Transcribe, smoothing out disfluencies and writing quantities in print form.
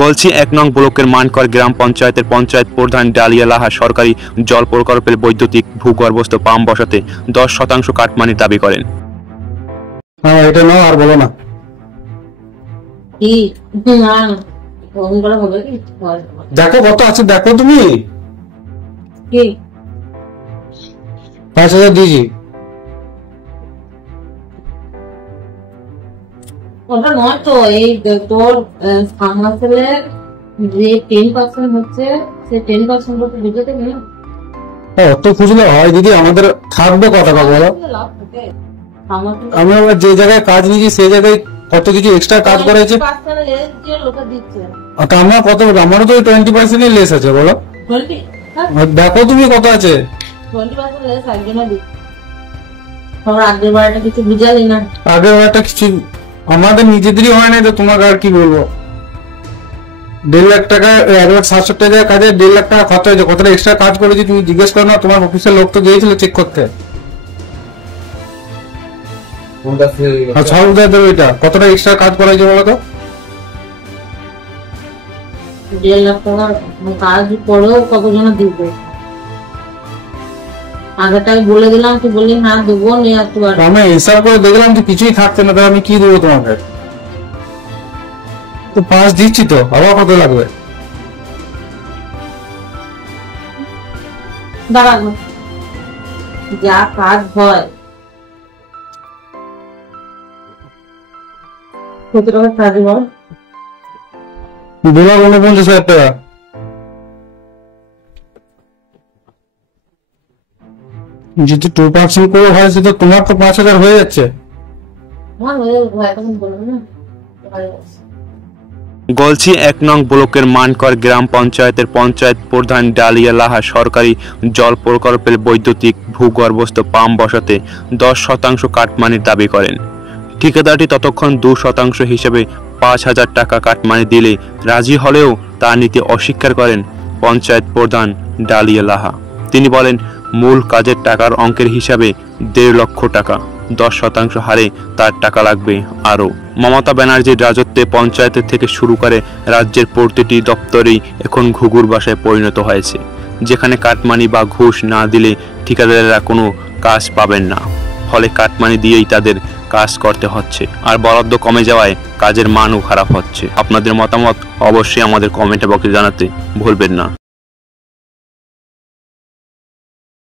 গলসি ১ নং ব্লকের মানকর গ্রাম পঞ্চায়েতের পঞ্চায়েত প্রধান ডালিয়া লাহা সরকারি জল প্রকল্পের বৈদ্যুতিক ভূগর্ভস্থ পাম্প বসাতে ১০% কাটমানির দাবি করেন। এটা নাও আর বলো না। দেখো কত আছে, দেখো তুমি ৫,০০০ দিয়েছি। ওটা নয় তো, এই তোর ফার্মাসেলের যে 10% হচ্ছে সেই 10% করতে বুঝতে না। অত খুঁজলে হয় দিদি? আমাদের থাকবে কত টাকা বলো? আমি আবার যে জায়গায় কাজ নিয়েছি সেই জায়গায় কত কিছু এক্সট্রা কাজ করেছে। আমার কত, আমারও তো 20% লেস আছে বলো। দেখো তুমি কত আছে। 20% লেস একজনের দিচ্ছে। আগের বারটা কিছু বুঝালি না। আগের বারটা কিছু আমাদের নিজেদেরই হয় না, তো তোমাকে আর কি বলবো। 1.5 লাখ টাকা, 1,60,000 টাকা কাজে 1.5 লাখ টাকা খরচ হয়েছে। কতটা এক্সট্রা কাজ করেছি তুমি জিজ্ঞেস করো না? তোমার অফিসের লোক তো গিয়েছিল চেক করতে। কতটা এক্সট্রা কাজ করা হয়েছে বলো তো? 1.5 লাখ টাকার কাজ করেও কতজন দিবে? আগেটাই বলে দিলাম, তুই বললি না দেবো নিয়ে আসতে পারবো। আমি হিসাব করে দেখলাম যে কিছুই থাকছে না, তাহলে আমি কি দেবো তোমাকে? তো 5 দিচ্ছি তো, আবার কত লাগবে? দাঁড়াবো যা কাজ হয়। কত টাকা কাজ বল? 2,49,000 টাকা। যদি 2% করে হয় সেটা তোমার তো 5,000 হয়ে যাচ্ছে। গলসি ১ নং ব্লকের মানকর গ্রাম পঞ্চায়েতের পঞ্চায়েত প্রধান ডালিয়া লাহা সরকারি জল প্রকল্পের বৈদ্যুতিক ভূগর্ভস্থ পাম্প বসাতে ১০% কাটমানির দাবি করেন। ঠিকাদারটি ততক্ষণ 2% হিসেবে ৫,০০০ টাকা কাটমানি দিলে রাজি হলেও তা নিতে অস্বীকার করেন পঞ্চায়েত প্রধান ডালিয়া লাহা। তিনি বলেন, মূল কাজের টাকার অঙ্কের হিসাবে ১.৫ লক্ষ টাকা, ১০% হারে তার টাকা লাগবে আরও। মমতা ব্যানার্জির রাজত্বে পঞ্চায়েতের থেকে শুরু করে রাজ্যের প্রতিটি দপ্তরেই এখন ঘুঘুর বাসায় পরিণত হয়েছে, যেখানে কাটমানি বা ঘুষ না দিলে ঠিকাদারেরা কোনো কাজ পাবেন না। ফলে কাটমানি দিয়েই তাদের কাজ করতে হচ্ছে, আর বরাদ্দ কমে যাওয়ায় কাজের মানও খারাপ হচ্ছে। আপনাদের মতামত অবশ্যই আমাদের কমেন্ট বক্সে জানাতে ভুলবেন না।